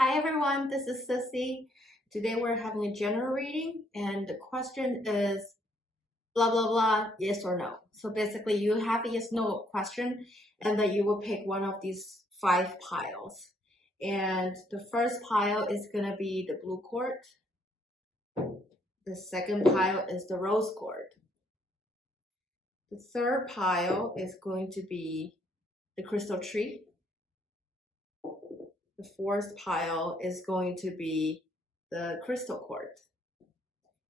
Hi everyone, this is Cissy. Today we're having a general reading and the question is blah blah blah, yes or no. So basically you have a yes no question and then you will pick one of these 5 piles. And the first pile is gonna be the blue cord. The second pile is the rose cord. The third pile is going to be the crystal tree. The fourth pile is going to be the crystal quartz.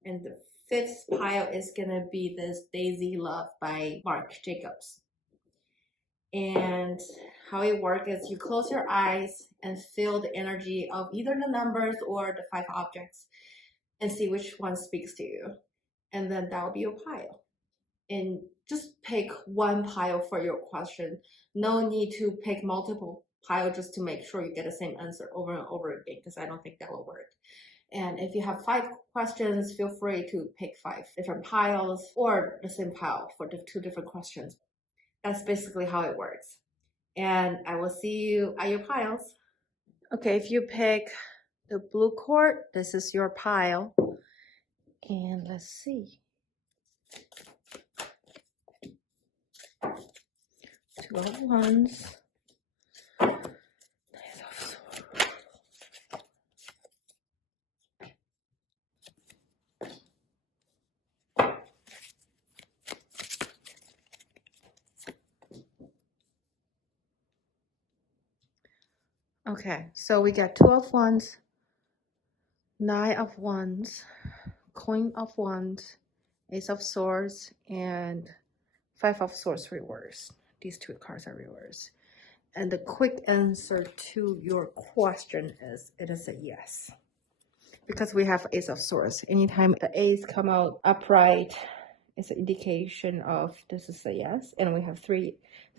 And the fifth pile is gonna be this Daisy Love by Marc Jacobs. And how it works is you close your eyes and feel the energy of either the numbers or the 5 objects and see which one speaks to you. And then that will be your pile. And just pick one pile for your question. No need to pick multiple piles just to make sure you get the same answer over and over again, because I don't think that will work. And if you have 5 questions, feel free to pick 5 different piles or the same pile for the 2 different questions. That's basically how it works. And I will see you at your piles. Okay, if you pick the blue cord, this is your pile. And let's see. 2 of Wands. Okay, so we got 2 of Wands, 9 of Wands, Queen of Wands, Ace of Swords, and 5 of Swords reversed. These 2 cards are reversed. And the quick answer to your question is, it is a yes. Because we have Ace of Swords. Anytime the Ace come out upright, it's an indication of this is a yes. And we have three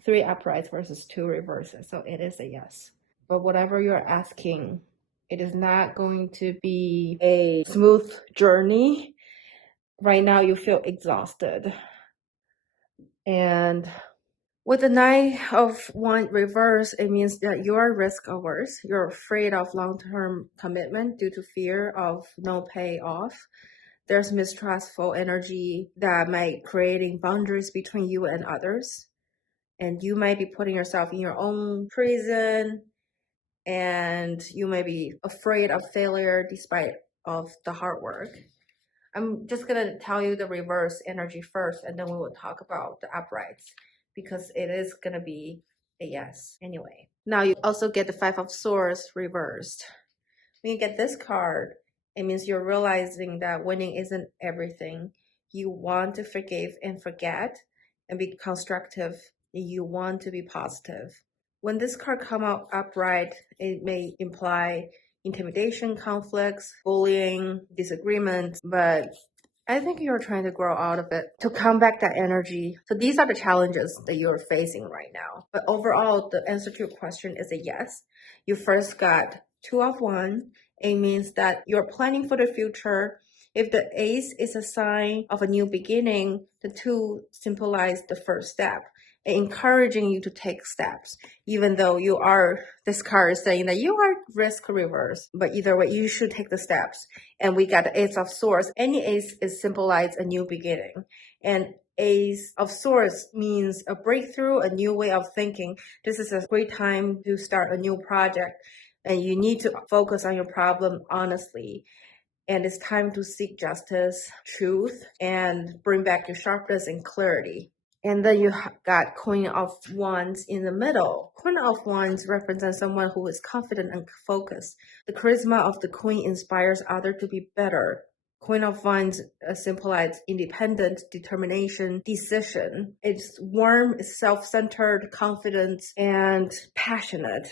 uprights versus 2 reverses. So it is a yes. But whatever you're asking, it is not going to be a smooth journey. Right now you feel exhausted. And with the 9 of Wands reverse, it means that you are risk averse. You're afraid of long-term commitment due to fear of no payoff. There's mistrustful energy that might creating boundaries between you and others. And you might be putting yourself in your own prison. And you may be afraid of failure despite of the hard work. I'm just going to tell you the reverse energy first, and then we will talk about the uprights, because it is going to be a yes anyway. Now you also get the 5 of Swords reversed. When you get this card, it means you're realizing that winning isn't everything. You want to forgive and forget and be constructive. You want to be positive. When this card come out upright, it may imply intimidation, conflicts, bullying, disagreements, but I think you're trying to grow out of it to come back that energy. So these are the challenges that you're facing right now. But overall, the answer to your question is a yes. You first got 2 of Wands. It means that you're planning for the future. If the Ace is a sign of a new beginning, the 2 symbolize the first step, encouraging you to take steps, even though this card is saying that you are risk reverse, but either way, you should take the steps. And we got the Ace of Swords. Any Ace is symbolize a new beginning. And Ace of Swords means a breakthrough, a new way of thinking. This is a great time to start a new project. And you need to focus on your problem honestly. And it's time to seek justice, truth, and bring back your sharpness and clarity. And then you got Queen of Wands in the middle. Queen of Wands represents someone who is confident and focused. The charisma of the Queen inspires others to be better. Queen of Wands symbolizes independence, determination, decision. It's warm, it's self-centered, confident, and passionate.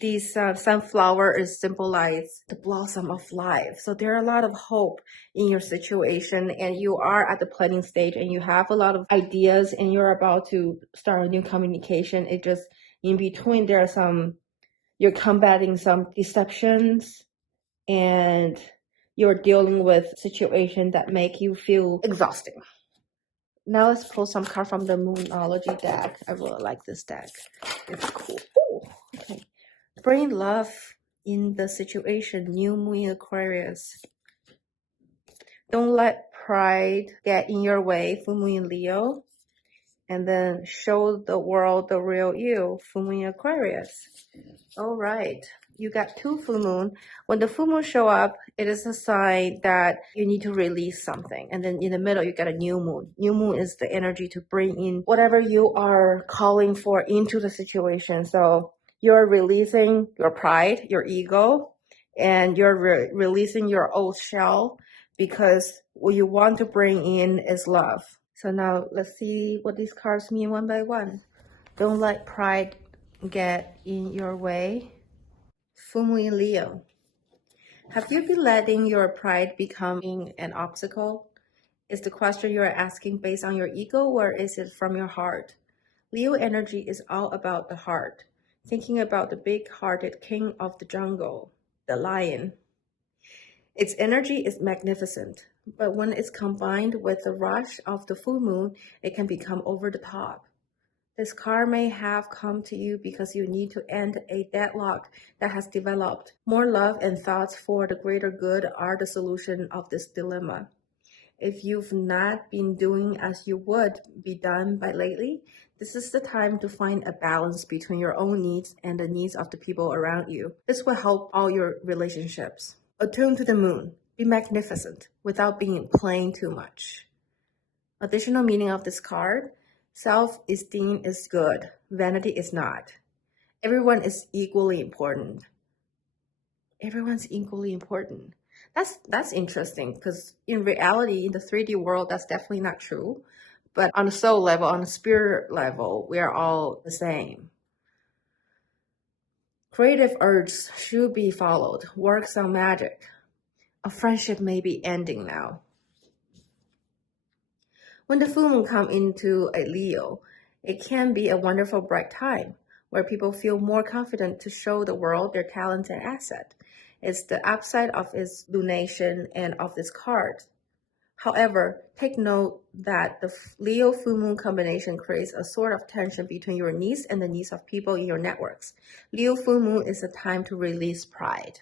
These sunflower is symbolize the blossom of life. So there are a lot of hope in your situation, and you are at the planning stage and you have a lot of ideas and you're about to start a new communication. It just in between there are you're combating some deceptions and you're dealing with situations that make you feel exhausting. Now let's pull some card from the Moonology deck. I really like this deck. It's cool. Ooh, okay. Bring love in the situation. New moon in Aquarius. Don't let pride get in your way. Full moon in Leo. And then show the world the real you. Full moon in Aquarius. All right. You got 2 full moon. When the full moon show up, it is a sign that you need to release something. And then in the middle, you got a new moon. New moon is the energy to bring in whatever you are calling for into the situation. So you're releasing your pride, your ego, and you're releasing your old shell because what you want to bring in is love. So now let's see what these cards mean one by one. Don't let pride get in your way. Full moon in Leo. Have you been letting your pride become an obstacle? Is the question you are asking based on your ego or is it from your heart? Leo energy is all about the heart, thinking about the big-hearted king of the jungle, the lion. Its energy is magnificent, but when it's combined with the rush of the full moon, it can become over the top. This card may have come to you because you need to end a deadlock that has developed. More love and thoughts for the greater good are the solution of this dilemma. If you've not been doing as you would be done by lately, this is the time to find a balance between your own needs and the needs of the people around you. This will help all your relationships. Attune to the moon. Be magnificent without being plain too much. Additional meaning of this card. Self-esteem is good. Vanity is not. Everyone is equally important. Everyone's equally important. That's interesting because in reality, in the 3D world, that's definitely not true. But on the soul level, on the spirit level, we are all the same. Creative urges should be followed. Work some magic. A friendship may be ending now. When the full moon comes into a Leo, it can be a wonderful bright time where people feel more confident to show the world their talent and asset. It's the upside of its lunation and of this card. However, take note that the Leo full moon combination creates a sort of tension between your needs and the needs of people in your networks. Leo full moon is a time to release pride.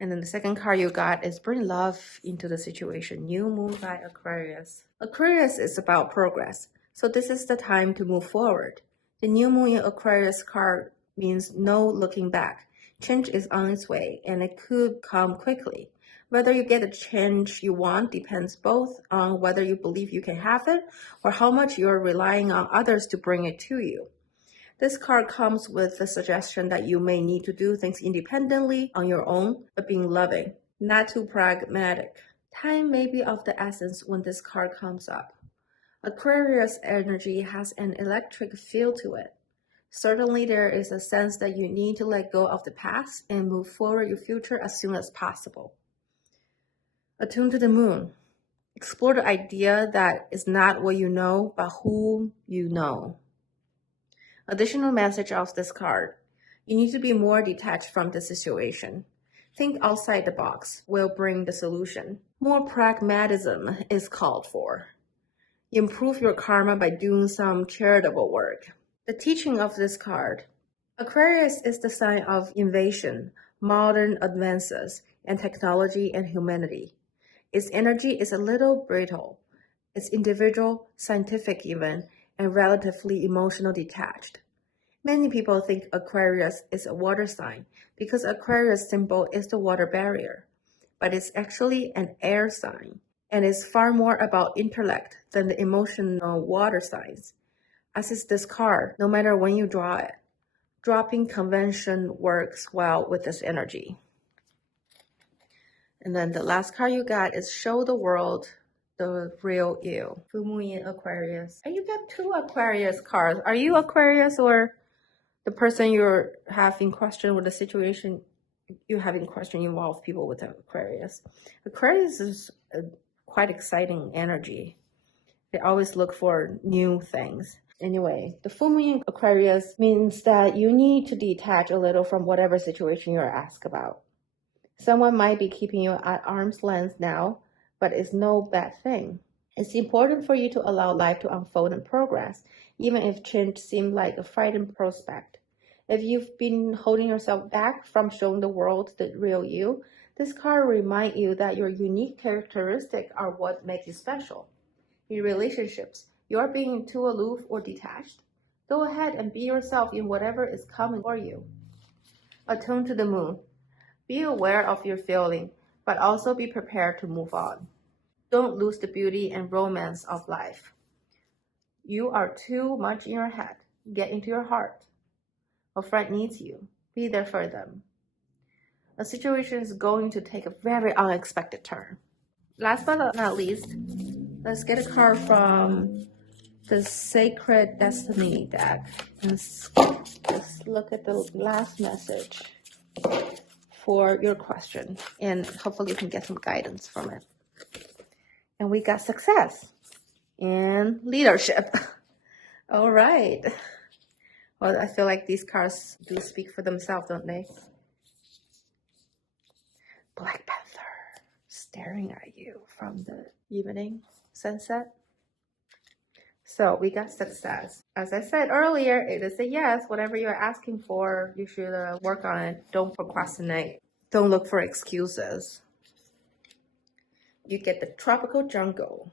And then the second card you got is bring love into the situation. New moon by Aquarius. Aquarius is about progress. So this is the time to move forward. The new moon in Aquarius card means no looking back. Change is on its way and it could come quickly. Whether you get the change you want depends both on whether you believe you can have it or how much you're relying on others to bring it to you. This card comes with the suggestion that you may need to do things independently on your own, but being loving, not too pragmatic. Time may be of the essence when this card comes up. Aquarius energy has an electric feel to it. Certainly there is a sense that you need to let go of the past and move forward your future as soon as possible. Attune to the moon. Explore the idea that it's not what you know, but who you know. Additional message of this card. You need to be more detached from the situation. Think outside the box will bring the solution. More pragmatism is called for. Improve your karma by doing some charitable work. The teaching of this card. Aquarius is the sign of innovation, modern advances, and technology and humanity. Its energy is a little brittle. It's individual, scientific even, and relatively emotional detached. Many people think Aquarius is a water sign because Aquarius symbol is the water barrier, but it's actually an air sign and is far more about intellect than the emotional water signs. As is this card, no matter when you draw it, dropping convention works well with this energy. And then the last card you got is show the world the real you. Full moon in Aquarius. And you got 2 Aquarius cards. Are you Aquarius or the person you're having question with the situation you having question involve people with Aquarius? Aquarius is a quite exciting energy. They always look for new things. Anyway, the full moon in Aquarius means that you need to detach a little from whatever situation you're asked about. Someone might be keeping you at arm's length now, but it's no bad thing. It's important for you to allow life to unfold and progress, even if change seems like a frightening prospect. If you've been holding yourself back from showing the world the real you, this card reminds you that your unique characteristics are what makes you special. In relationships, you are being too aloof or detached. Go ahead and be yourself in whatever is coming for you. Attune to the moon. Be aware of your feeling, but also be prepared to move on. Don't lose the beauty and romance of life. You are too much in your head. Get into your heart. A friend needs you. Be there for them. A situation is going to take a very unexpected turn. Last but not least, let's get a card from the Sacred Destiny deck. Let's look at the last message for your question, and hopefully you can get some guidance from it. And we got success and leadership. All right. Well, I feel like these cards do speak for themselves, don't they? Black Panther staring at you from the evening sunset. So we got success. As I said earlier, it is a yes. Whatever you're asking for, you should work on it. Don't procrastinate. Don't look for excuses. You get the tropical jungle.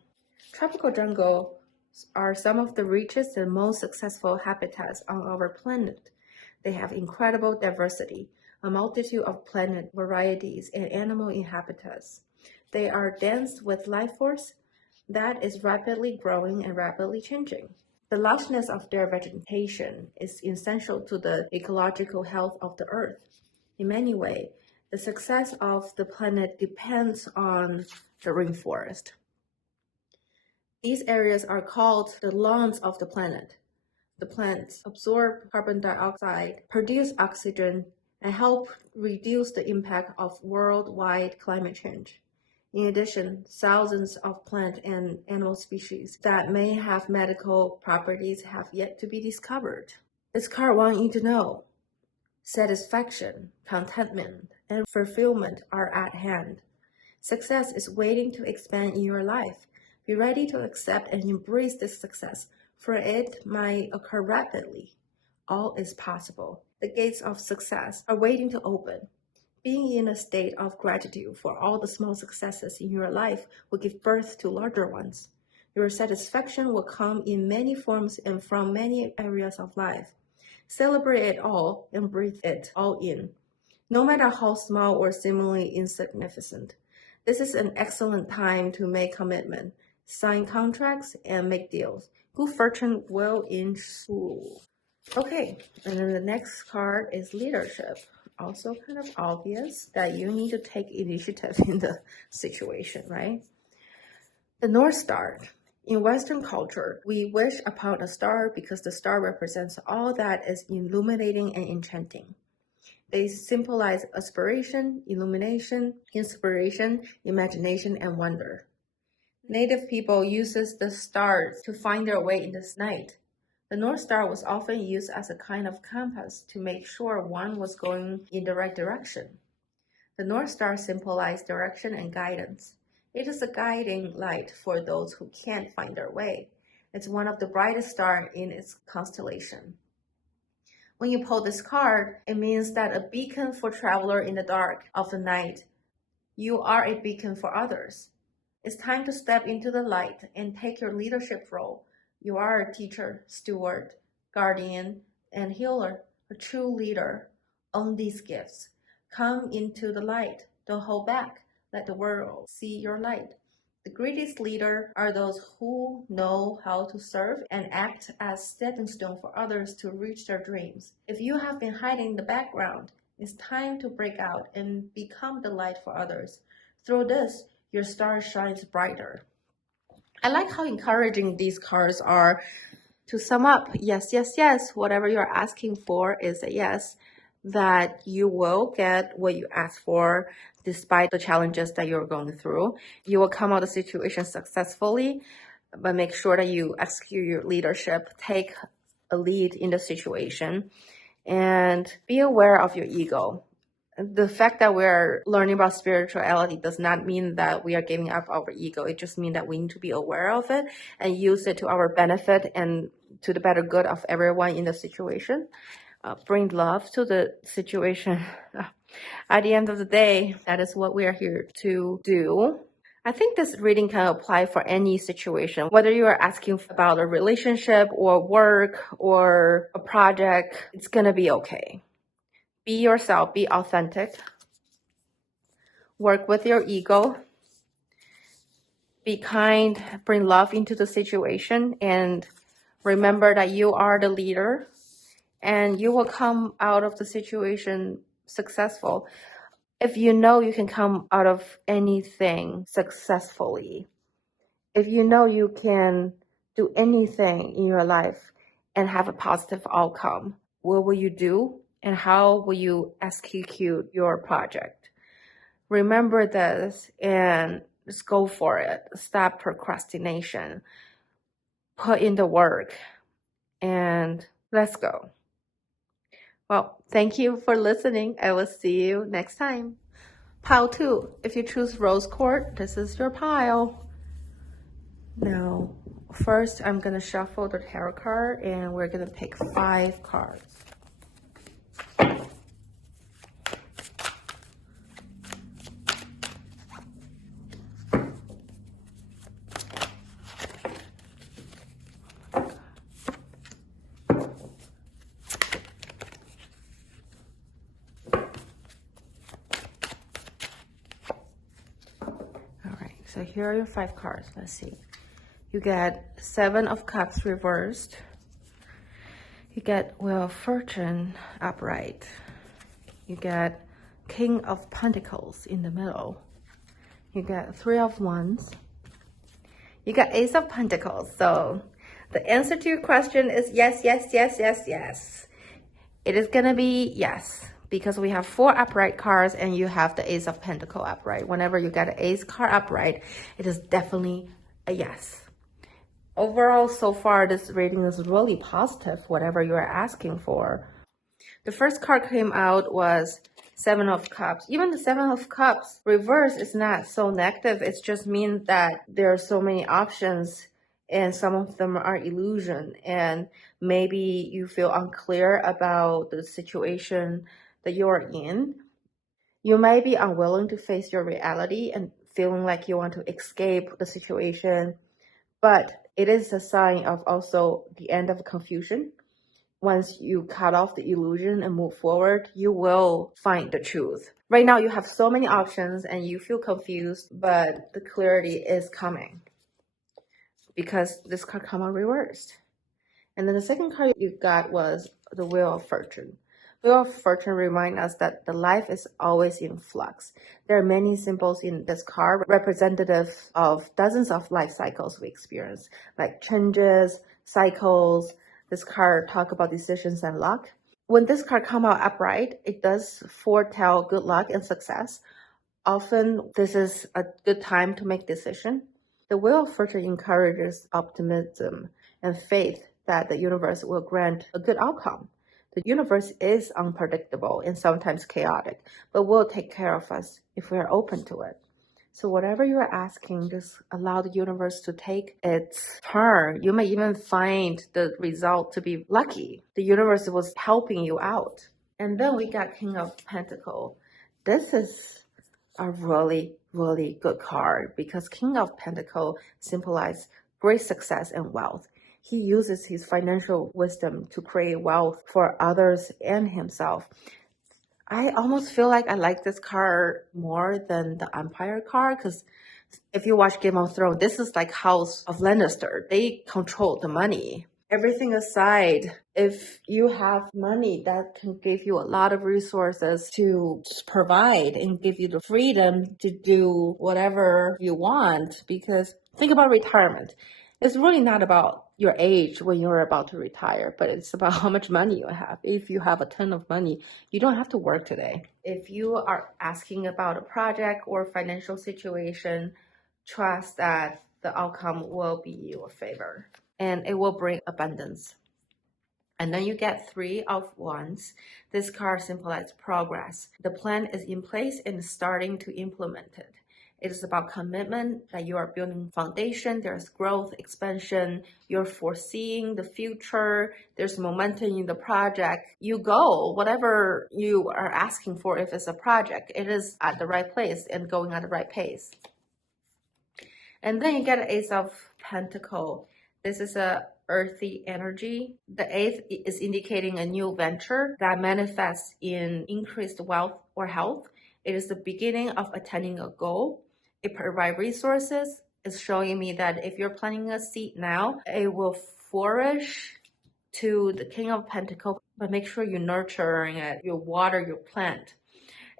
Tropical jungles are some of the richest and most successful habitats on our planet. They have incredible diversity, a multitude of plant varieties and animal inhabitants. They are dense with life force that is rapidly growing and rapidly changing. The lushness of their vegetation is essential to the ecological health of the earth. In many ways, the success of the planet depends on the rainforest. These areas are called the lungs of the planet. The plants absorb carbon dioxide, produce oxygen, and help reduce the impact of worldwide climate change. In addition, thousands of plant and animal species that may have medical properties have yet to be discovered. This card wants you to know satisfaction, contentment, and fulfillment are at hand. Success is waiting to expand in your life. Be ready to accept and embrace this success, for it might occur rapidly. All is possible. The gates of success are waiting to open. Being in a state of gratitude for all the small successes in your life will give birth to larger ones. Your satisfaction will come in many forms and from many areas of life. Celebrate it all and breathe it all in, no matter how small or seemingly insignificant. This is an excellent time to make commitment, sign contracts, and make deals. Good fortune will ensue. Okay, and then the next card is leadership. Also kind of obvious that you need to take initiative in the situation, right? The North Star. In Western culture, we wish upon a star because the star represents all that is illuminating and enchanting. They symbolize aspiration, illumination, inspiration, imagination, and wonder. Native people uses the stars to find their way in the night. The North Star was often used as a kind of compass to make sure one was going in the right direction. The North Star symbolizes direction and guidance. It is a guiding light for those who can't find their way. It's one of the brightest stars in its constellation. When you pull this card, it means that a beacon for traveler in the dark of the night. You are a beacon for others. It's time to step into the light and take your leadership role. You are a teacher, steward, guardian, and healer, a true leader. Own these gifts. Come into the light. Don't hold back. Let the world see your light. The greatest leaders are those who know how to serve and act as stepping stone for others to reach their dreams. If you have been hiding in the background, it's time to break out and become the light for others. Through this, your star shines brighter. I like how encouraging these cards are. To sum up, yes, yes, yes, whatever you're asking for is a yes, that you will get what you ask for despite the challenges that you're going through. You will come out of the situation successfully, but make sure that you execute your leadership, take a lead in the situation, and be aware of your ego. The fact that we're learning about spirituality does not mean that we are giving up our ego. It just means that we need to be aware of it and use it to our benefit and to the better good of everyone in the situation. bring love to the situation. At the end of the day, that is what we are here to do. I think this reading can apply for any situation, whether you are asking about a relationship or work or a project, it's gonna be okay. Be yourself, be authentic, work with your ego, be kind, bring love into the situation, and remember that you are the leader and you will come out of the situation successful. If you know you can come out of anything successfully, if you know you can do anything in your life and have a positive outcome, what will you do and how will you execute your project? Remember this and just go for it. Stop procrastination. Put in the work and let's go. Well, thank you for listening. I will see you next time. Pile 2. If you choose rose quartz, this is your pile. Now, first I'm going to shuffle the tarot card and we're going to pick 5 cards. So here are your 5 cards. Let's see. You get 7 of Cups reversed. You get Wheel of Fortune upright. You get King of Pentacles in the middle. You get 3 of Wands. You got Ace of Pentacles. So the answer to your question is yes, yes, yes, yes, yes. It is gonna be yes, because we have 4 upright cards and you have the Ace of Pentacles upright. Whenever you get an Ace card upright, it is definitely a yes. Overall, so far, this reading is really positive, whatever you are asking for. The first card came out was 7 of Cups. Even the 7 of Cups reverse is not so negative. It just means that there are so many options and some of them are illusion. And maybe you feel unclear about the situation that you're in. You may be unwilling to face your reality and feeling like you want to escape the situation. But it is a sign of also the end of confusion. Once you cut off the illusion and move forward, you will find the truth. Right now, you have so many options and you feel confused, but the clarity is coming because this card come out reversed. And then the second card you got was the Wheel of Fortune. Wheel of Fortune reminds us that the life is always in flux. There are many symbols in this card representative of dozens of life cycles we experience, like changes, cycles. This card talk about decisions and luck. When this card come out upright, it does foretell good luck and success. Often this is a good time to make decision. The Wheel of Fortune encourages optimism and faith that the universe will grant a good outcome. The universe is unpredictable and sometimes chaotic, but will take care of us if we are open to it. So whatever you're asking, just allow the universe to take its turn. You may even find the result to be lucky. The universe was helping you out. And then we got King of Pentacles. This is a really, really good card because King of Pentacles symbolizes great success and wealth. He uses his financial wisdom to create wealth for others and himself. I almost feel like I like this card more than the Empire card because if you watch Game of Thrones, this is like House of Lannister. They control the money. Everything aside, if you have money, that can give you a lot of resources to provide and give you the freedom to do whatever you want. Because think about retirement. It's really not about your age when you're about to retire, but it's about how much money you have. If you have a ton of money, you don't have to work today. If you are asking about a project or financial situation, trust that the outcome will be your favor and it will bring abundance. And then you get 3 of Wands. This card symbolizes progress. The plan is in place and starting to implement it. It is about commitment, that you are building foundation, there's growth, expansion, you're foreseeing the future, there's momentum in the project. You go, whatever you are asking for, if it's a project, it is at the right place and going at the right pace. And then you get an Ace of Pentacles. This is a earthy energy. The eighth is indicating a new venture that manifests in increased wealth or health. It is the beginning of attaining a goal. It provides resources. It's showing me that if you're planting a seed now, it will flourish to the King of Pentacles, but make sure you're nurturing it, you water your plant.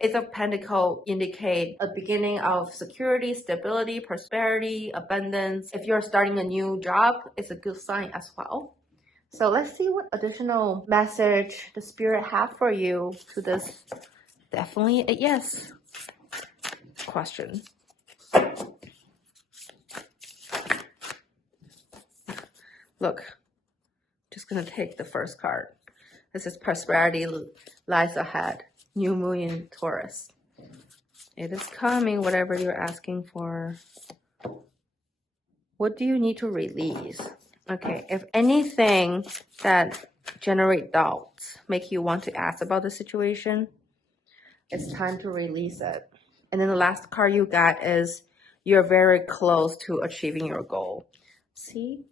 Ace of Pentacles indicate a beginning of security, stability, prosperity, abundance. If you're starting a new job, it's a good sign as well. So let's see what additional message the Spirit have for you to this definitely a yes question. Look, just gonna take the first card. This is prosperity lies ahead. New moon in Taurus. It is coming, whatever you're asking for. What do you need to release? Okay, if anything that generate doubts, make you want to ask about the situation, it's time to release it. And then the last card you got is you're very close to achieving your goal. See,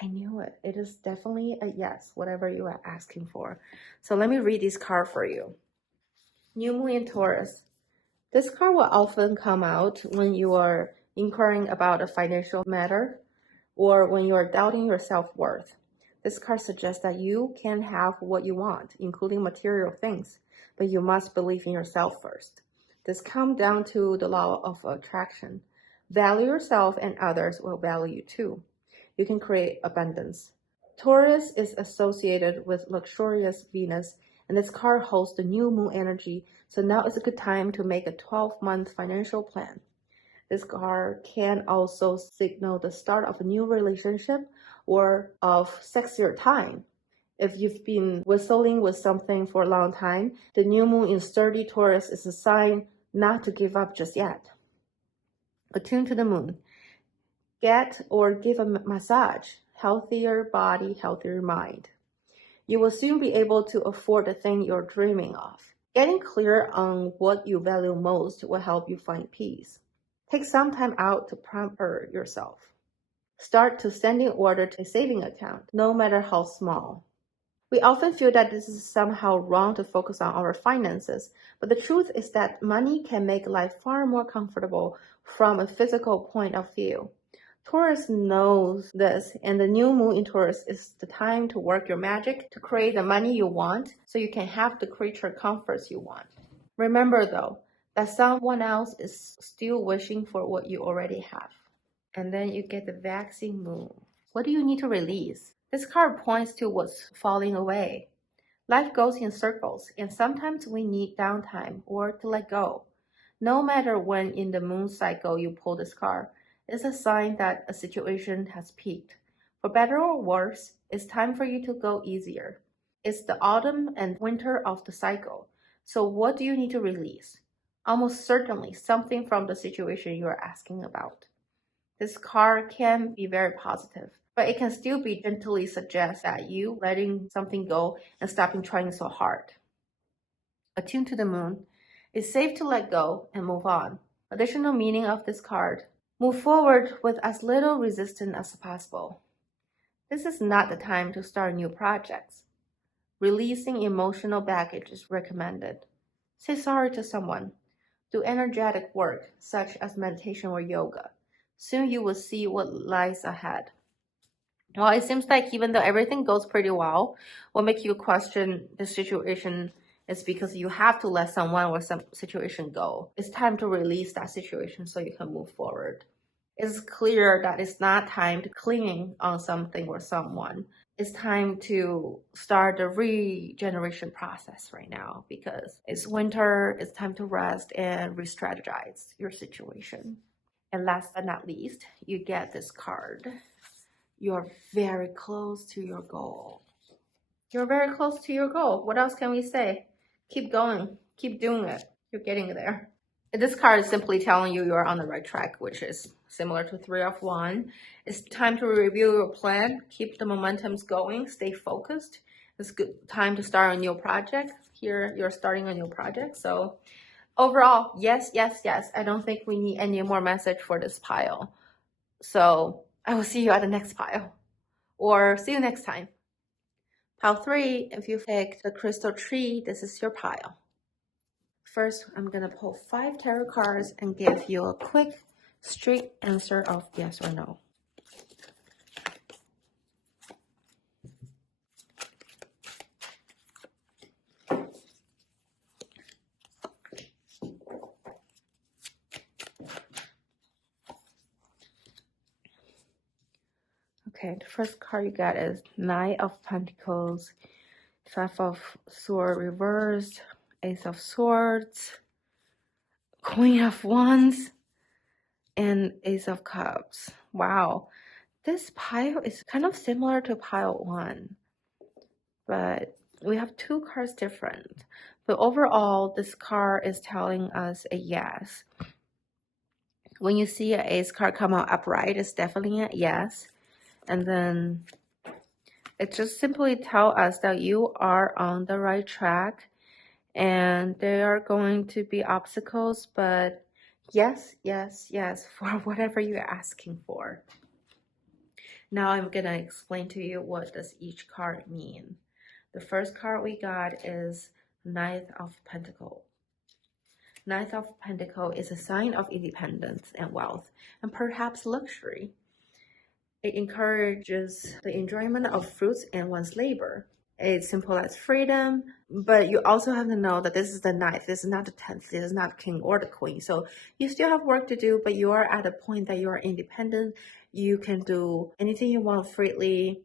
I knew it. It is definitely a yes, whatever you are asking for. So let me read this card for you. New moon in Taurus. This card will often come out when you are inquiring about a financial matter or when you are doubting your self-worth. This card suggests that you can have what you want, including material things, but you must believe in yourself first. This comes down to the law of attraction. Value yourself and others will value you too. You can create abundance. Taurus is associated with luxurious Venus, and this card holds the new moon energy, so now is a good time to make a 12-month financial plan. This card can also signal the start of a new relationship or of sexier time. If you've been whistling with something for a long time, the new moon in sturdy Taurus is a sign not to give up just yet. Attune to the moon. Get or give a massage. Healthier body, healthier mind. You will soon be able to afford the thing you're dreaming of. Getting clear on what you value most will help you find peace. Take some time out to pamper yourself. Start to send in order to a saving account, no matter how small. We often feel that this is somehow wrong to focus on our finances, but the truth is that money can make life far more comfortable from a physical point of view. Taurus knows this, and the new moon in Taurus is the time to work your magic to create the money you want so you can have the creature comforts you want. Remember though, that someone else is still wishing for what you already have. And then you get the vaccine moon. What do you need to release? This card points to what's falling away. Life goes in circles, and sometimes we need downtime or to let go. No matter when in the moon cycle you pull this card, it's a sign that a situation has peaked. For better or worse, it's time for you to go easier. It's the autumn and winter of the cycle. So what do you need to release? Almost certainly something from the situation you are asking about. This card can be very positive, but it can still be gently suggest that you letting something go and stopping trying so hard. Attune to the moon. It's safe to let go and move on. Additional meaning of this card. Move forward with as little resistance as possible. This is not the time to start new projects. Releasing emotional baggage is recommended. Say sorry to someone. Do energetic work, such as meditation or yoga. Soon you will see what lies ahead. Well, it seems like even though everything goes pretty well, what makes you question the situation is because you have to let someone or some situation go. It's time to release that situation so you can move forward. It's clear that it's not time to clinging on something or someone. It's time to start the regeneration process right now because it's winter, it's time to rest and re-strategize your situation. And last but not least, you get this card. You're very close to your goal. You're very close to your goal. What else can we say? Keep going. Keep doing it. You're getting there. This card is simply telling you you're on the right track, which is similar to Three of Wands. It's time to review your plan, keep the momentums going, stay focused. It's good time to start a new project. Here, you're starting a new project. So overall, yes, yes, yes. I don't think we need any more message for this pile. So I will see you at the next pile, or see you next time. Pile 3, if you picked the crystal tree, this is your pile. First, I'm gonna pull 5 tarot cards and give you a quick, straight answer of yes or no. Okay, the first card you got is Knight of Pentacles, 5 of Swords reversed, Ace of Swords, Queen of Wands, and Ace of Cups. Wow, this pile is kind of similar to pile 1, but we have 2 cards different. But overall, this card is telling us a yes. When you see an ace card come out upright, it's definitely a yes. And then it just simply tells us that you are on the right track, and there are going to be obstacles, but yes, yes, yes, for whatever you're asking for. Now I'm gonna explain to you what does each card mean. The first card we got is Knight of Pentacles. Knight of Pentacles is a sign of independence and wealth, and perhaps luxury. It encourages the enjoyment of fruits and one's labor. It symbolizes freedom, but you also have to know that this is the Knight. This is not the 10th. This is not King or the Queen. So you still have work to do, but you are at a point that you are independent. You can do anything you want freely.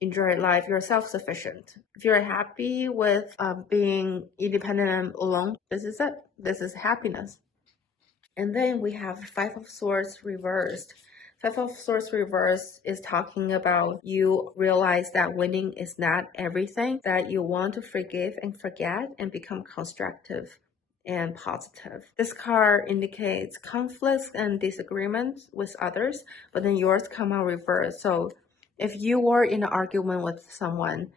Enjoy life. You're self-sufficient. If you're happy with being independent and alone, this is it. This is happiness. And then we have 5 of Swords reversed. 5 of Swords reversed is talking about you realize that winning is not everything, that you want to forgive and forget and become constructive and positive. This card indicates conflicts and disagreements with others, but then yours come out reversed. So if you were in an argument with someone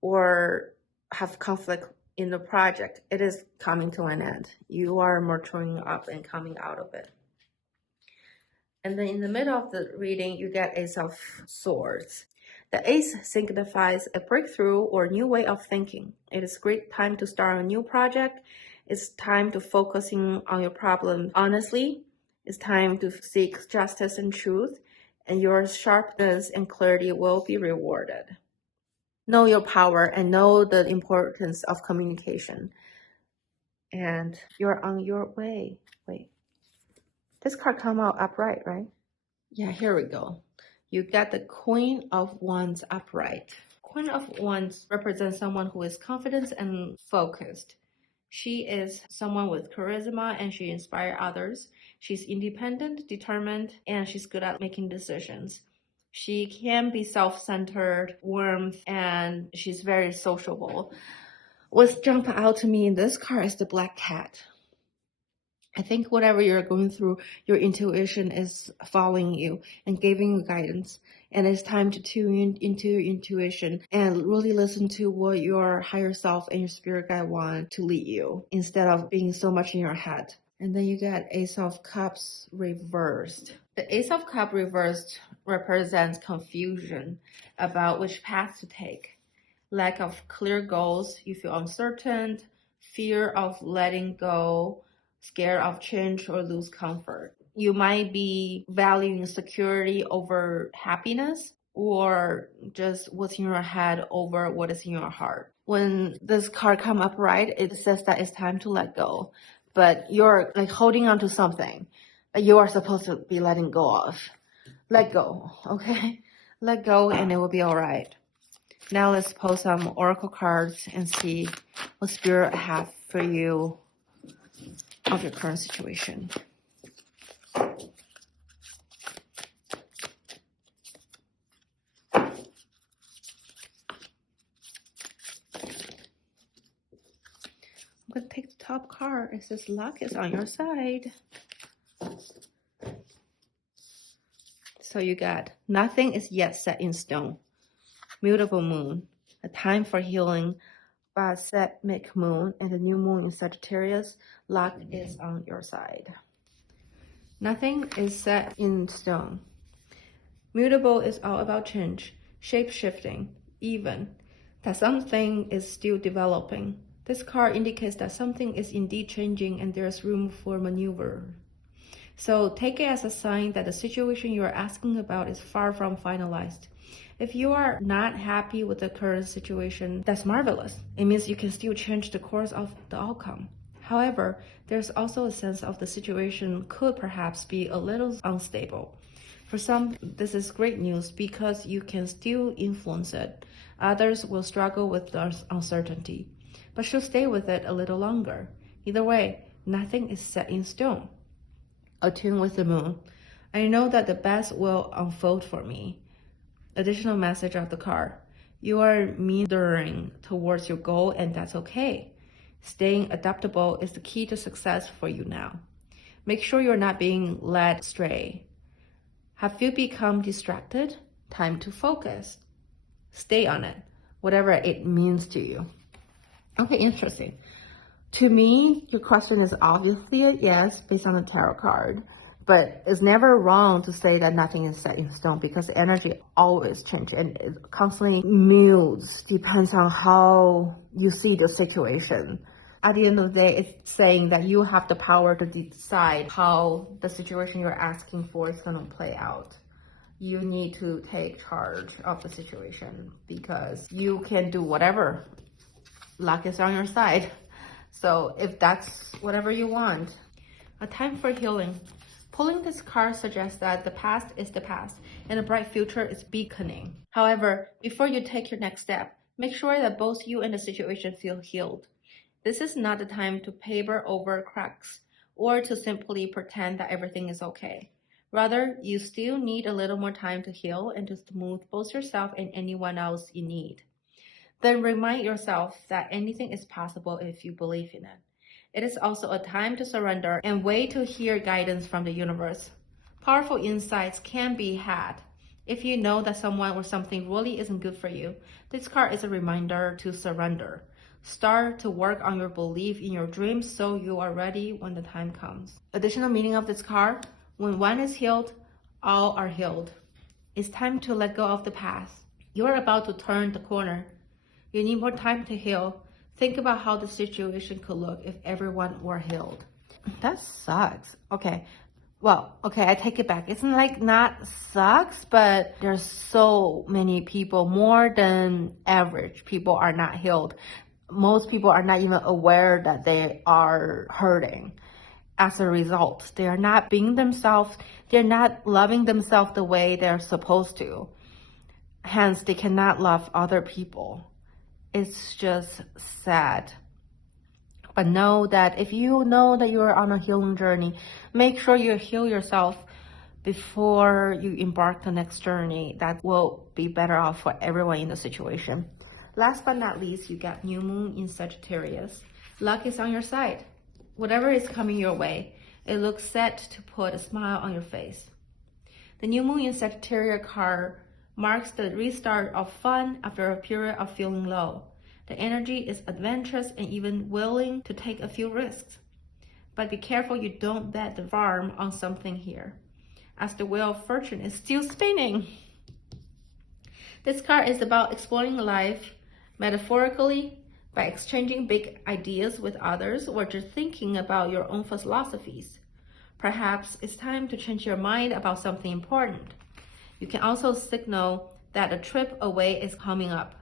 or have conflict in the project, it is coming to an end. You are maturing up and coming out of it. And then in the middle of the reading, you get Ace of Swords. The ace signifies a breakthrough or new way of thinking. It is a great time to start a new project. It's time to focusing on your problem honestly. It's time to seek justice and truth, and your sharpness and clarity will be rewarded. Know your power and know the importance of communication. And you're on your way. Wait, this card come out upright, right? Yeah, here we go. You got the Queen of Wands upright. Queen of Wands represents someone who is confident and focused. She is someone with charisma and she inspires others. She's independent, determined, and she's good at making decisions. She can be self-centered, warm, and she's very sociable. What's jumped out to me in this card is the black cat. I think whatever you're going through, your intuition is following you and giving you guidance. And it's time to tune into your intuition and really listen to what your higher self and your spirit guide want to lead you instead of being so much in your head. And then you get Ace of Cups reversed. The Ace of Cups reversed represents confusion about which path to take. Lack of clear goals, you feel uncertain, fear of letting go, scared of change or lose comfort. You might be valuing security over happiness or just what's in your head over what is in your heart. When this card come up right, it says that it's time to let go, but you're like holding on to something that you are supposed to be letting go of. Let go, okay? Let go and it will be all right. Now let's pull some oracle cards and see what spirit have for you of your current situation. I'm going to take the top card it says luck is on your side. So you got nothing is yet set in stone. Mutable moon, a time for healing. By set mid-moon and the new moon in Sagittarius, luck is on your side. Nothing is set in stone. Mutable is all about change, shape-shifting, even. That something is still developing. This card indicates that something is indeed changing and there's room for maneuver. So take it as a sign that the situation you are asking about is far from finalized. If you are not happy with the current situation, that's marvelous. It means you can still change the course of the outcome. However, there's also a sense of the situation could perhaps be a little unstable. For some, this is great news because you can still influence it. Others will struggle with the uncertainty, but should stay with it a little longer. Either way, nothing is set in stone. Attune with the moon. I know that the best will unfold for me. Additional message of the card. You are meandering towards your goal and that's okay. Staying adaptable is the key to success for you now. Make sure you're not being led astray. Have you become distracted? Time to focus. Stay on it, whatever it means to you. Okay, interesting. To me, your question is obviously a yes based on the tarot card, but it's never wrong to say that nothing is set in stone because the energy always changes and it constantly moves, depends on how you see the situation. At the end of the day, it's saying that you have the power to decide how the situation you're asking for is going to play out. You need to take charge of the situation because you can do whatever. Luck is on your side. So if that's whatever you want. A time for healing. Pulling this card suggests that the past is the past and a bright future is beaconing. However, before you take your next step, make sure that both you and the situation feel healed. This is not the time to paper over cracks or to simply pretend that everything is okay. Rather, you still need a little more time to heal and to smooth both yourself and anyone else you need. Then remind yourself that anything is possible if you believe in it. It is also a time to surrender and wait to hear guidance from the universe. Powerful insights can be had. If you know that someone or something really isn't good for you, this card is a reminder to surrender. Start to work on your belief in your dreams so you are ready when the time comes. Additional meaning of this card, when one is healed, all are healed. It's time to let go of the past. You are about to turn the corner. You need more time to heal. Think about how the situation could look if everyone were healed. That sucks. Okay. Well, okay, I take it back. It's like not sucks, but there's so many people, more than average people are not healed. Most people are not even aware that they are hurting. As a result, they are not being themselves. They're not loving themselves the way they're supposed to. Hence, they cannot love other people. It's just sad. But know that if you know that you're on a healing journey, make sure you heal yourself before you embark the next journey. That will be better off for everyone in the situation. Last but not least, you got new moon in Sagittarius. Luck is on your side. Whatever is coming your way, it looks set to put a smile on your face. The new moon in Sagittarius card marks the restart of fun after a period of feeling low. The energy is adventurous and even willing to take a few risks. But be careful you don't bet the farm on something here, as the wheel of fortune is still spinning. This card is about exploring life metaphorically by exchanging big ideas with others or just thinking about your own philosophies. Perhaps it's time to change your mind about something important. You can also signal that a trip away is coming up.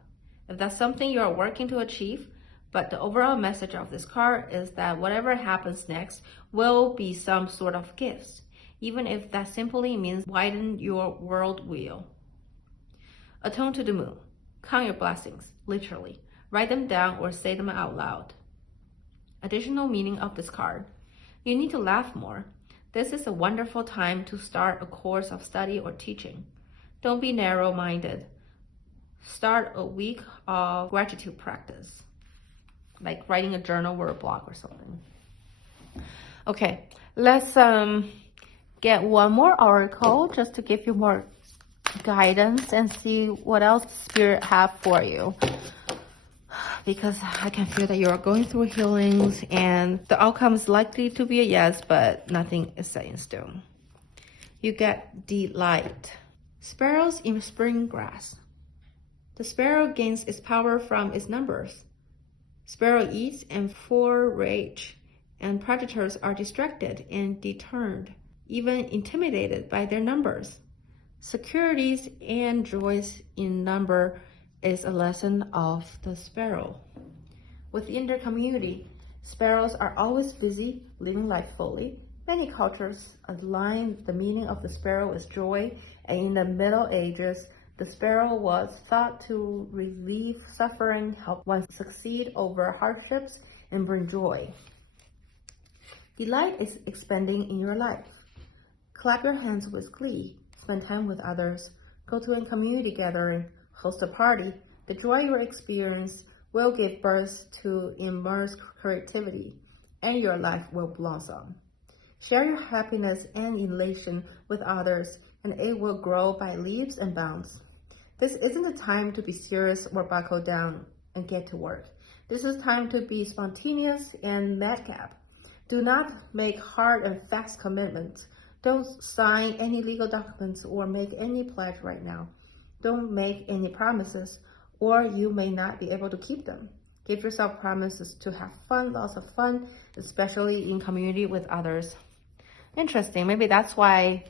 If that's something you are working to achieve, but the overall message of this card is that whatever happens next will be some sort of gifts, even if that simply means widen your world wheel. Attune to the moon. Count your blessings, literally. Write them down or say them out loud. Additional meaning of this card. You need to laugh more. This is a wonderful time to start a course of study or teaching. Don't be narrow-minded. Start a week of gratitude practice, like writing a journal or a blog or something. Okay, let's get one more oracle just to give you more guidance and see what else Spirit have for you. Because I can feel that you're going through healings and the outcome is likely to be a yes, but nothing is set in stone. You get delight. Sparrows in spring grass. The sparrow gains its power from its numbers. Sparrow eats and forage, and predators are distracted and deterred, even intimidated by their numbers. Securities and joys in number is a lesson of the sparrow. Within their community, sparrows are always busy, living life fully. Many cultures align the meaning of the sparrow with joy, and in the Middle Ages, the sparrow was thought to relieve suffering, help one succeed over hardships, and bring joy. Delight is expanding in your life. Clap your hands with glee, spend time with others, go to a community gathering, host a party. The joy you experience will give birth to immense creativity, and your life will blossom. Share your happiness and elation with others, and it will grow by leaps and bounds. This isn't a time to be serious or buckle down and get to work. This is time to be spontaneous and madcap. Do not make hard and fast commitments. Don't sign any legal documents or make any pledge right now. Don't make any promises, or you may not be able to keep them. Give yourself promises to have fun, lots of fun, especially in community with others. Interesting. Maybe that's why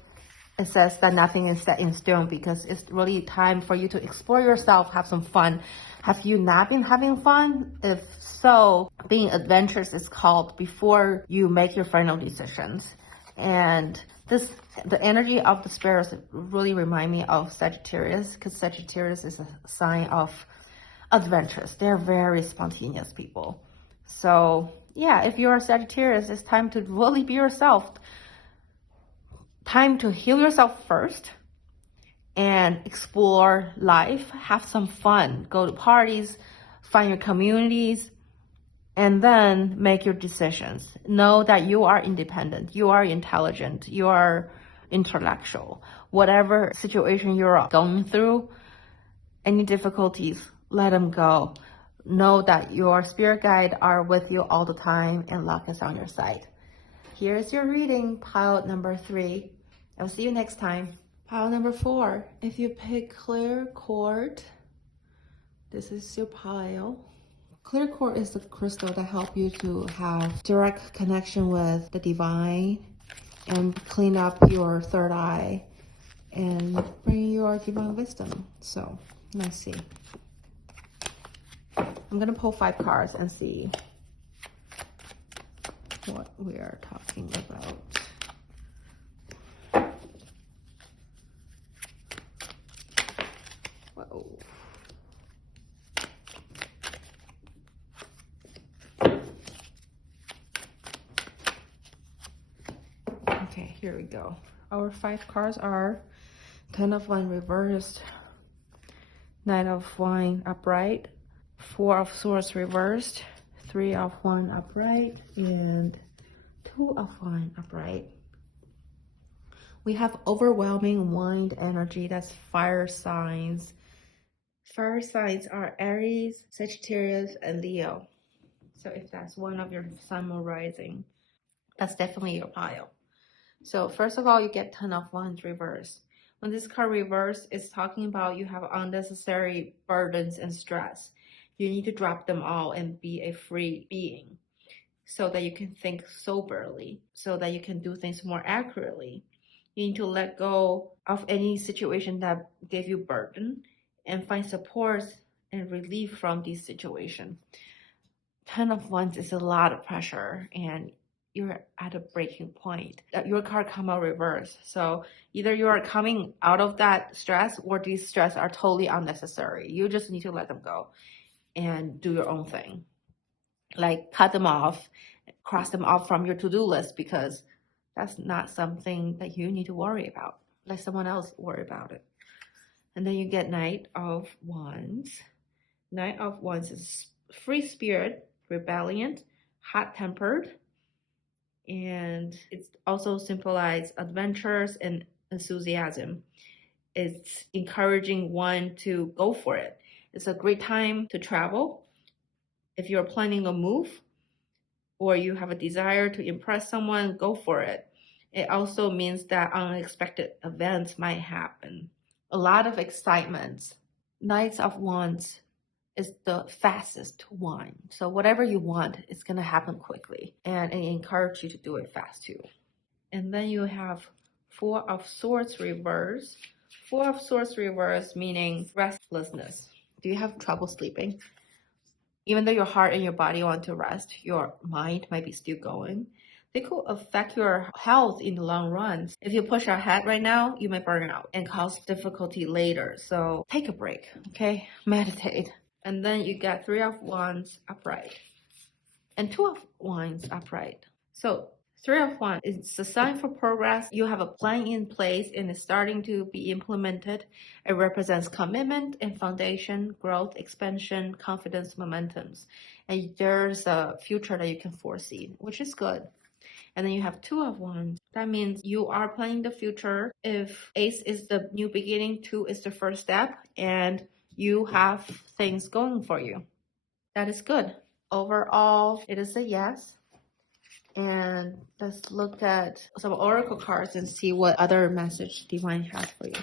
it says that nothing is set in stone, because it's really time for you to explore yourself, have some fun. Have you not been having fun? If so, being adventurous is called before you make your final decisions. And the energy of the sparrows really remind me of Sagittarius, because Sagittarius is a sign of adventurous. They're very spontaneous people. So yeah, if you're a Sagittarius, it's time to really be yourself. Time to heal yourself first and explore life, have some fun, go to parties, find your communities, and then make your decisions. Know that you are independent, you are intelligent, you are intellectual. Whatever situation you're going through, any difficulties, let them go. Know that your spirit guide are with you all the time and luck is on your side. Here's your reading, pile number 3. I'll see you next time. Pile number 4. If you pick clear quartz, this is your pile. Clear quartz is the crystal that helps you to have direct connection with the divine and clean up your third eye and bring your divine wisdom. So let's see. I'm gonna pull 5 cards and see what we are talking about. Whoa. Okay, here we go. Our 5 cards are 10 of Wands reversed, Knight of Wands upright, 4 of Swords reversed, 3 of Wands upright, and 2 of Wands upright. We have overwhelming wind energy, that's fire signs. Fire signs are Aries, Sagittarius, and Leo. So if that's one of your sun or rising, that's definitely your pile. So first of all, you get 10 of Wands reverse. When this card reverse, it's talking about you have unnecessary burdens and stress. You need to drop them all and be a free being so that you can think soberly, so that you can do things more accurately. You need to let go of any situation that gave you burden and find support and relief from this situation. 10 of Wands is a lot of pressure and you're at a breaking point. Your card come out reverse. So either you are coming out of that stress or these stress are totally unnecessary. You just need to let them go and do your own thing. Like cut them off, cross them off from your to-do list, because that's not something that you need to worry about. Let someone else worry about it. And then you get Knight of Wands. Knight of Wands is free spirit, rebellion, hot-tempered, and and it also symbolizes adventures and enthusiasm. It's encouraging one to go for it. It's a great time to travel. If you're planning a move or you have a desire to impress someone, go for it. It also means that unexpected events might happen. A lot of excitement. Knights of Wands is the fastest one. So whatever you want, it's going to happen quickly. And I encourage you to do it fast too. And then you have Four of Swords reverse. Four of Swords reverse meaning restlessness. Do you have trouble sleeping? Even though your heart and your body want to rest, your mind might be still going. They could affect your health in the long run. If you push ahead right now, you might burn out and cause difficulty later. So take a break, okay? Meditate. And then you get Three of Wands upright and Two of Wands upright. So Three of Wands is a sign for progress. You have a plan in place and it's starting to be implemented. It represents commitment and foundation, growth, expansion, confidence, momentums. And there's a future that you can foresee, which is good. And then you have Two of Wands. That means you are planning the future. If Ace is the new beginning, Two is the first step, and you have things going for you. That is good. Overall, it is a yes. And let's look at some oracle cards and see what other message divine has for you.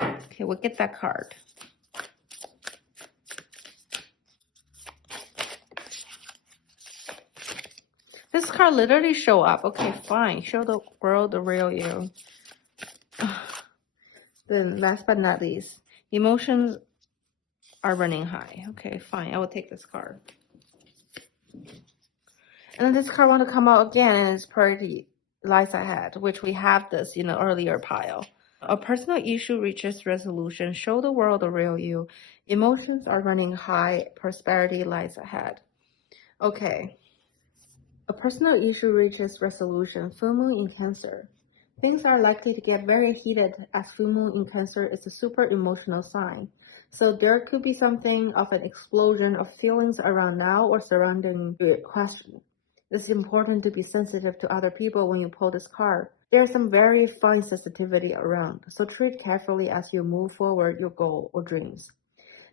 Okay, we'll get that card. This card literally show up. Okay, fine. Show the world the real you. Then last but not least, emotions are running high. Okay, fine. I will take this card. And then this card want to come out again, and it's priority lies ahead, which we have this in the earlier pile. A personal issue reaches resolution. Show the world the real you. Emotions are running high. Prosperity lies ahead. Okay. A personal issue reaches resolution. Full moon in Cancer. Things are likely to get very heated as full moon in Cancer is a super emotional sign. So there could be something of an explosion of feelings around now or surrounding your question. It's important to be sensitive to other people when you pull this card. There's some very fine sensitivity around, so treat carefully as you move forward your goal or dreams.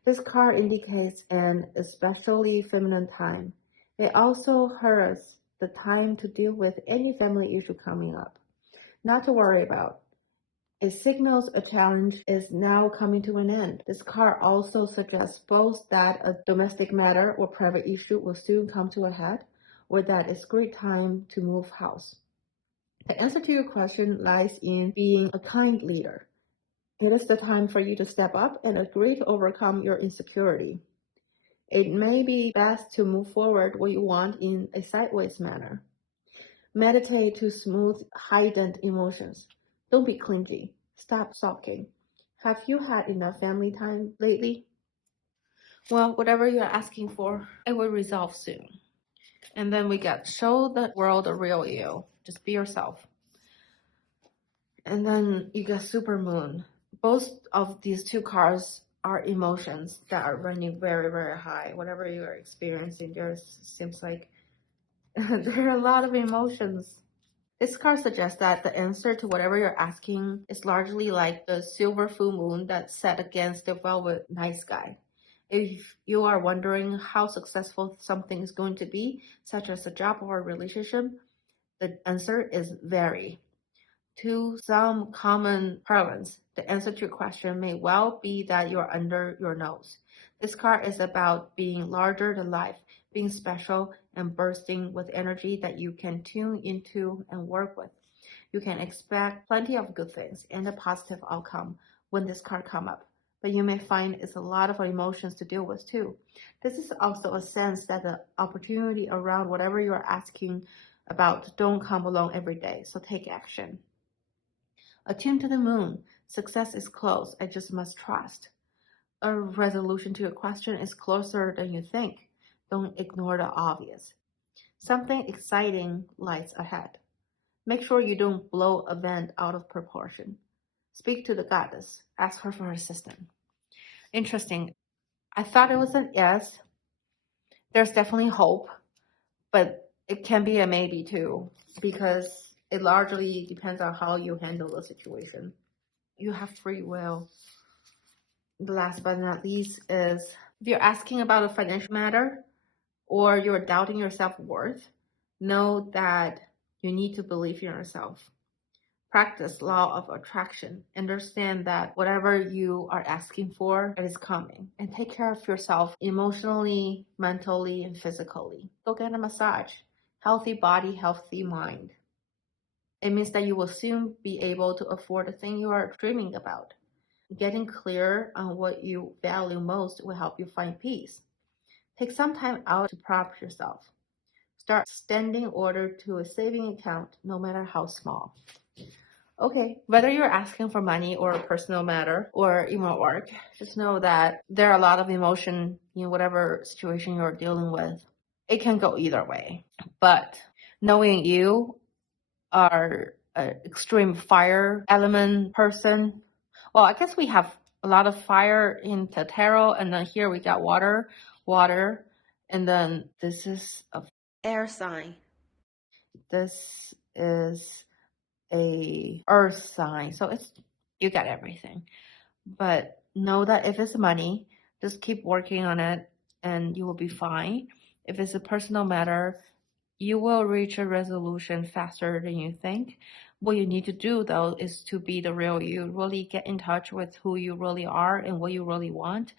This card indicates an especially feminine time. It also heralds the time to deal with any family issue coming up. Not to worry about. It signals a challenge is now coming to an end. This card also suggests both that a domestic matter or private issue will soon come to a head, or that it's great time to move house. The answer to your question lies in being a kind leader. It is the time for you to step up and agree to overcome your insecurity. It may be best to move forward what you want in a sideways manner. Meditate to smooth heightened emotions. Don't be clingy. Stop sulking. Have you had enough family time lately? Well, whatever you're asking for, it will resolve soon. And then we get show the world the real you. Just be yourself. And then you get super moon. Both of these two cards are emotions that are running very, very high. Whatever you are experiencing, there seems like there are a lot of emotions. This card suggests that the answer to whatever you're asking is largely like the silver full moon that's set against the velvet night sky. If you are wondering how successful something is going to be, such as a job or a relationship, the answer is very. To some common parlance, the answer to your question may well be that you're under your nose. This card is about being larger than life, being special and bursting with energy that you can tune into and work with. You can expect plenty of good things and a positive outcome when this card comes up, but you may find it's a lot of emotions to deal with too. This is also a sense that the opportunity around whatever you're asking about don't come along every day, so take action. Attune to the moon. Success is close. I just must trust. A resolution to your question is closer than you think. Don't ignore the obvious. Something exciting lies ahead. Make sure you don't blow an event out of proportion. Speak to the goddess. Ask her for assistance. Interesting. I thought it was an yes. There's definitely hope, but it can be a maybe too, because it largely depends on how you handle the situation. You have free will. The last but not least is if you're asking about a financial matter or you're doubting your self-worth, know that you need to believe in yourself. Practice law of attraction. Understand that whatever you are asking for, it is coming. And take care of yourself emotionally, mentally, and physically. Go get a massage. Healthy body, healthy mind. It means that you will soon be able to afford the thing you are dreaming about. Getting clear on what you value most will help you find peace. Take some time out to prep yourself. Start standing order to a saving account, no matter how small. Okay, whether you're asking for money or a personal matter or even at work, just know that there are a lot of emotion in whatever situation you're dealing with. It can go either way. But knowing you are an extreme fire element person, well, I guess we have a lot of fire in the tarot, and then here we got water, and then this is a air sign. This is a earth sign. So it's, you got everything. But know that if it's money, just keep working on it and you will be fine. If it's a personal matter, you will reach a resolution faster than you think. What you need to do though is to be the real you, really get in touch with who you really are and what you really want.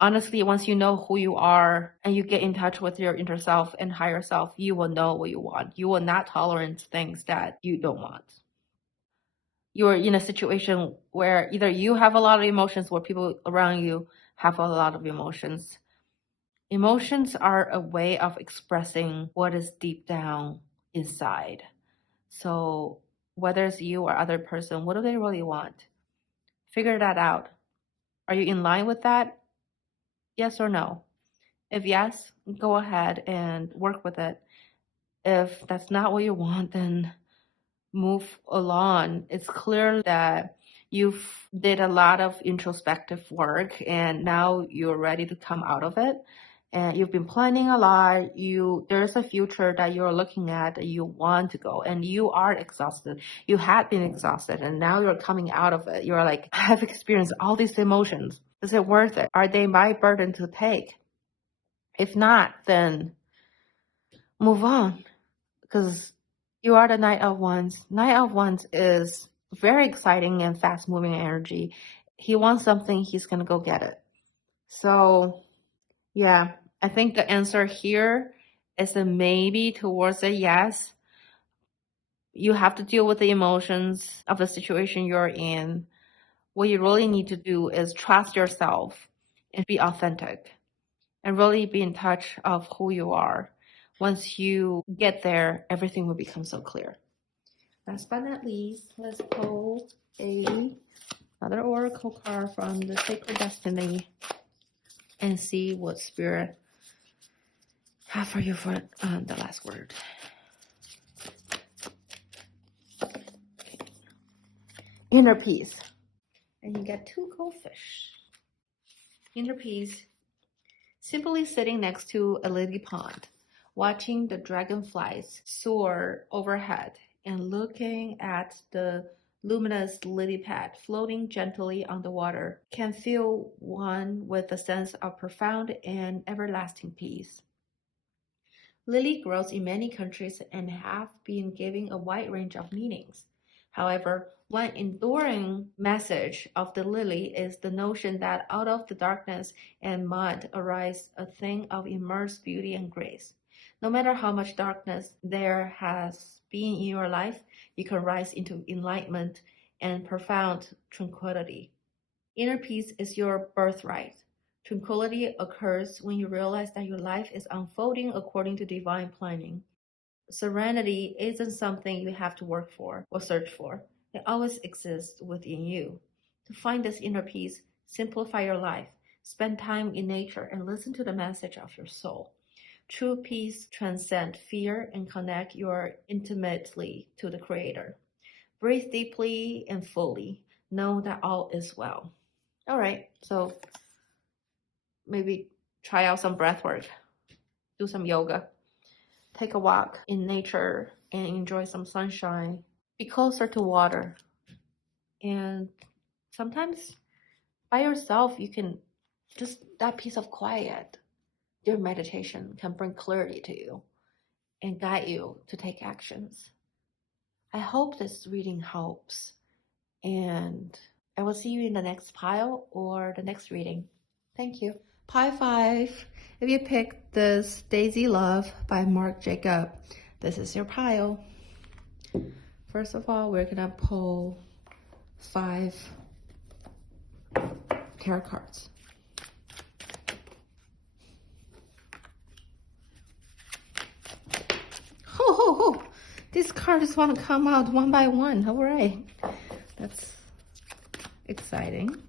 Honestly, once you know who you are and you get in touch with your inner self and higher self, you will know what you want. You will not tolerate things that you don't want. You're in a situation where either you have a lot of emotions or people around you have a lot of emotions. Emotions are a way of expressing what is deep down inside. So whether it's you or other person, what do they really want? Figure that out. Are you in line with that? Yes or no? If yes, go ahead and work with it. If that's not what you want, then move along. It's clear that you've did a lot of introspective work and now you're ready to come out of it. And you've been planning a lot. There's a future that you're looking at that you want to go, and you are exhausted. You had been exhausted and now you're coming out of it. You're like, I've experienced all these emotions. Is it worth it? Are they my burden to take? If not, then move on, because you are the Knight of Wands. Knight of Wands is very exciting and fast moving energy. He wants something, he's gonna go get it. So yeah, I think the answer here is a maybe towards a yes. You have to deal with the emotions of the situation you're in. What you really need to do is trust yourself and be authentic and really be in touch of who you are. Once you get there, everything will become so clear. Last but not least, let's pull another oracle card from the Sacred Destiny and see what Spirit have for you for the last word. Inner peace. And you get 2 goldfish. Inner peace. Simply sitting next to a lily pond, watching the dragonflies soar overhead and looking at the luminous lily pad floating gently on the water can fill one with a sense of profound and everlasting peace. Lily grows in many countries and have been given a wide range of meanings. However, one enduring message of the lily is the notion that out of the darkness and mud arises a thing of immense beauty and grace. No matter how much darkness there has been in your life, you can rise into enlightenment and profound tranquility. Inner peace is your birthright. Tranquility occurs when you realize that your life is unfolding according to divine planning. Serenity isn't something you have to work for or search for. It always exists within you. To find this inner peace, simplify your life. Spend time in nature and listen to the message of your soul. True peace transcends fear and connect you intimately to the Creator. Breathe deeply and fully. Know that all is well. All right, so maybe try out some breath work. do some yoga, take a walk in nature, and enjoy some sunshine. Be closer to water. And sometimes by yourself, you can just that piece of quiet, your meditation can bring clarity to you and guide you to take actions. I hope this reading helps, and I will see you in the next pile or the next reading. Thank you. Pile 5. If you picked this Daisy Love by Marc Jacob, this is your pile. First of all, we're gonna pull 5 tarot cards. Ho ho ho! These cards want to come out one by one. Hooray! That's exciting.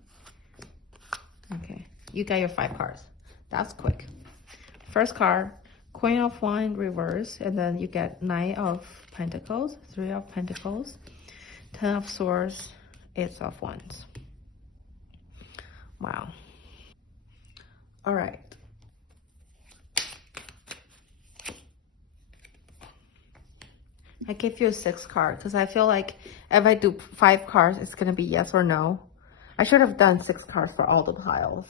Okay, you got your 5 cards. That's quick. First card, Queen of Wands reverse, and then you get Knight of Pentacles, 3 of Pentacles, 10 of Swords, 8 of Wands. Wow. All right. I give you a 6 card because I feel like if I do 5 cards, it's going to be yes or no. I should have done 6 cards for all the piles.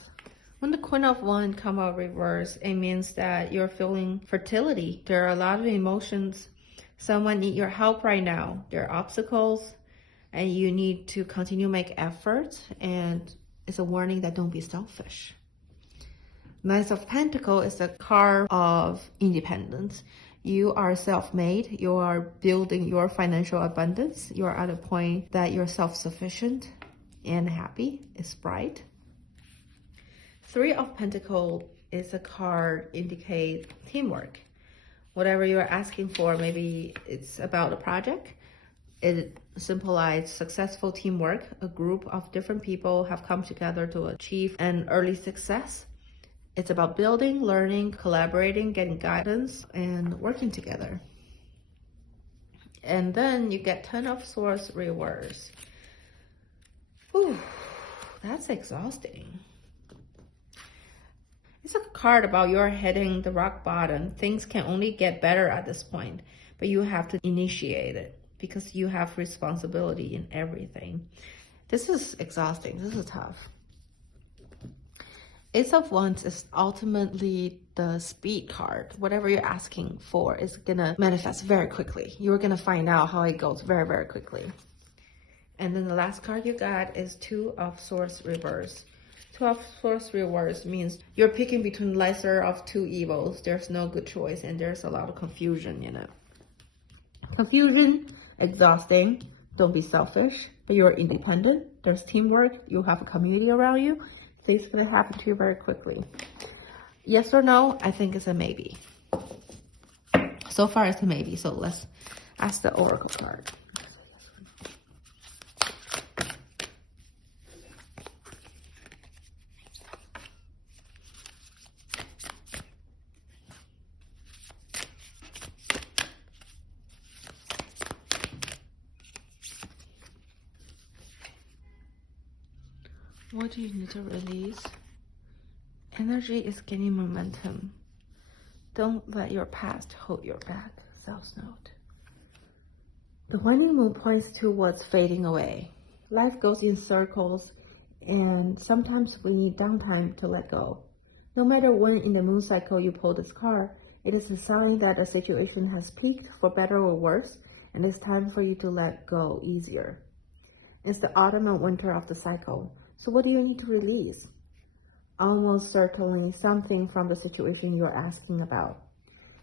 When the Queen of Wands come out reverse, it means that you're feeling fertility. There are a lot of emotions. Someone need your help right now. There are obstacles and you need to continue to make efforts, and it's a warning that don't be selfish. Knight of Pentacles is a card of independence. You are self-made. You are building your financial abundance. You are at a point that you're self-sufficient and happy. It's bright. 3 of Pentacles is a card indicate teamwork. Whatever you're asking for, maybe it's about a project. It symbolizes successful teamwork. A group of different people have come together to achieve an early success. It's about building, learning, collaborating, getting guidance, and working together. And then you get 10 of Swords reverse. Whew, that's exhausting. It's a card about you're hitting the rock bottom. Things can only get better at this point, but you have to initiate it because you have responsibility in everything. This is exhausting. This is tough. Ace of Wands is ultimately the speed card. Whatever you're asking for is gonna manifest very quickly. You're gonna find out how it goes very, very quickly. And then the last card you got is 2 of Swords reverse. 2 of Swords reverse means you're picking between lesser of 2 evils. There's no good choice and there's a lot of confusion in it. Confusion, exhausting. Don't be selfish, but you're independent. There's teamwork. You have a community around you. Things are going to happen to you very quickly. Yes or no? I think it's a maybe. So far, it's a maybe. So let's ask the Oracle card. What do you need to release? Energy is gaining momentum. Don't let your past hold you back. South Node. The waning moon points to what's fading away. Life goes in circles, and sometimes we need downtime to let go. No matter when in the moon cycle you pull this card, it is a sign that a situation has peaked for better or worse, and it's time for you to let go easier. It's the autumn and winter of the cycle. So what do you need to release? Almost certainly something from the situation you're asking about.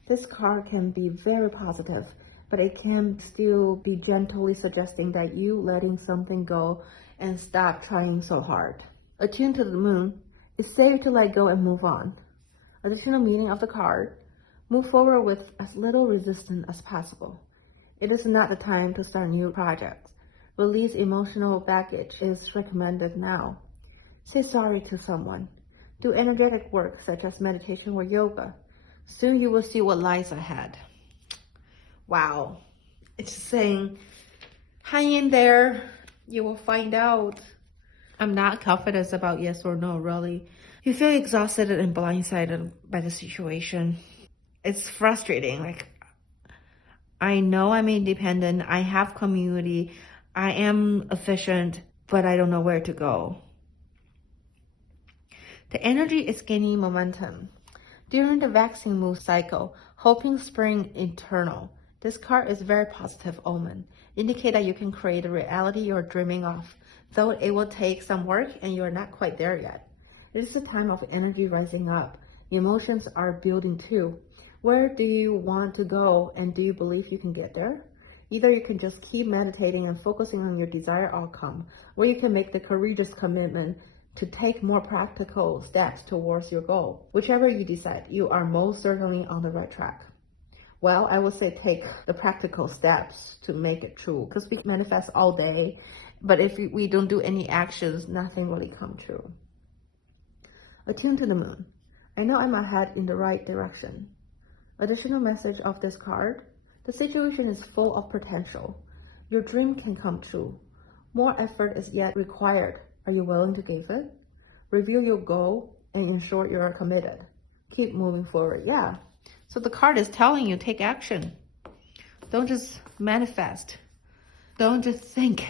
This card can be very positive, but it can still be gently suggesting that you letting something go and stop trying so hard. Attuned to the moon, it's safe to let go and move on. Additional meaning of the card, move forward with as little resistance as possible. It is not the time to start new projects. Release emotional baggage is recommended now. Say sorry to someone. Do energetic work such as meditation or yoga. Soon you will see what lies ahead. Wow. It's saying, hang in there. You will find out. I'm not confident about yes or no, really. You feel exhausted and blindsided by the situation. It's frustrating. Like, I know I'm independent, I have community, I am efficient, but I don't know where to go. The energy is gaining momentum. During the vaccine move cycle, hoping spring eternal. This card is very positive omen, indicate that you can create a reality you're dreaming of, though it will take some work and you're not quite there yet. It is a time of energy rising up. Emotions are building too. Where do you want to go, and do you believe you can get there? Either you can just keep meditating and focusing on your desired outcome, or you can make the courageous commitment to take more practical steps towards your goal. Whichever you decide, you are most certainly on the right track. Well, I would say take the practical steps to make it true, because we manifest all day, but if we don't do any actions, nothing really come true. Attune to the moon. I know I'm ahead in the right direction. Additional message of this card: the situation is full of potential. Your dream can come true. More effort is yet required. Are you willing to give it? Review your goal and ensure you are committed. Keep moving forward. Yeah. So the card is telling you, take action. Don't just manifest. Don't just think.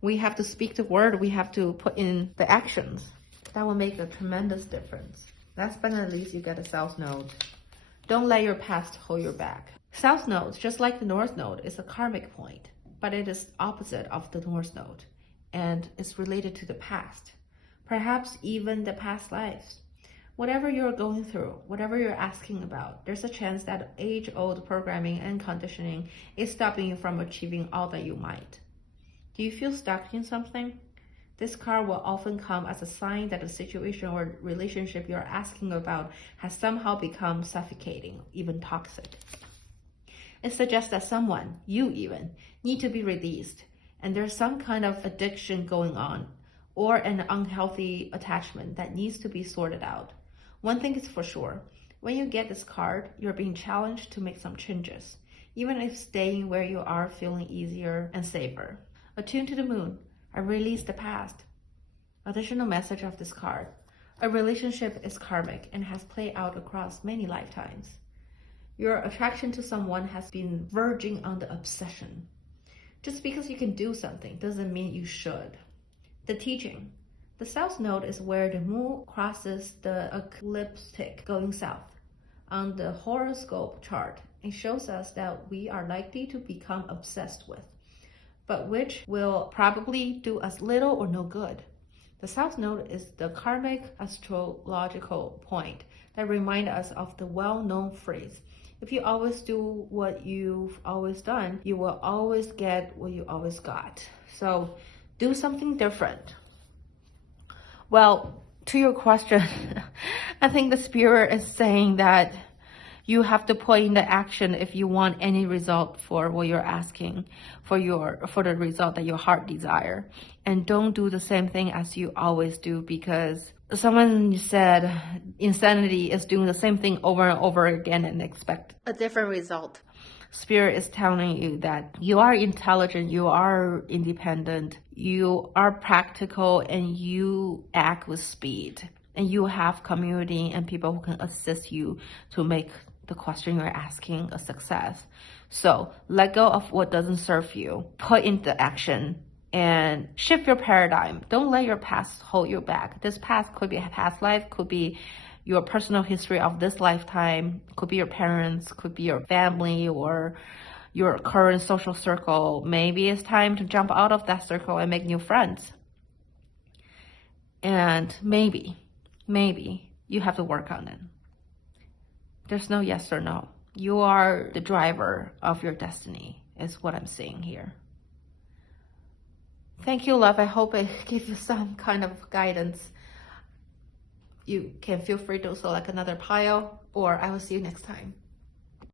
We have to speak the word. We have to put in the actions. That will make a tremendous difference. Last but not least, you get a South Node. Don't let your past hold you back. South Node, just like the North Node, is a karmic point, but it is opposite of the North Node, and it's related to the past, perhaps even the past lives. Whatever you're going through, whatever you're asking about, there's a chance that age-old programming and conditioning is stopping you from achieving all that you might. Do you feel stuck in something? This card will often come as a sign that the situation or relationship you're asking about has somehow become suffocating, even toxic. It suggests that someone, you even, need to be released, and there's some kind of addiction going on, or an unhealthy attachment that needs to be sorted out. One thing is for sure, when you get this card, you're being challenged to make some changes, even if staying where you are feeling easier and safer. Attune to the moon. I release the past. Additional message of this card: a relationship is karmic and has played out across many lifetimes. Your attraction to someone has been verging on the obsession. Just because you can do something doesn't mean you should. The teaching: the South Node is where the moon crosses the ecliptic going south. On the horoscope chart, it shows us that we are likely to become obsessed with, but which will probably do us little or no good. The South Node is the karmic astrological point that reminds us of the well-known phrase: if you always do what you've always done, you will always get what you always got. So do something different. Well, to your question, I think the spirit is saying that you have to put in the action if you want any result for what you're asking for the result that your heart desire. And don't do the same thing as you always do, because someone said insanity is doing the same thing over and over again and expect a different result. Spirit is telling you that you are intelligent, you are independent, you are practical, and you act with speed. And you have community and people who can assist you to make the question you're asking a success. So let go of what doesn't serve you, put into action, and shift your paradigm. Don't let your past hold you back. This past could be a past life, could be your personal history of this lifetime, could be your parents, could be your family, or your current social circle. Maybe it's time to jump out of that circle and make new friends. And maybe you have to work on it. There's no yes or no. You are the driver of your destiny, is what I'm saying here. Thank you, love. I hope it gives you some kind of guidance. You can feel free to select another pile, or I will see you next time.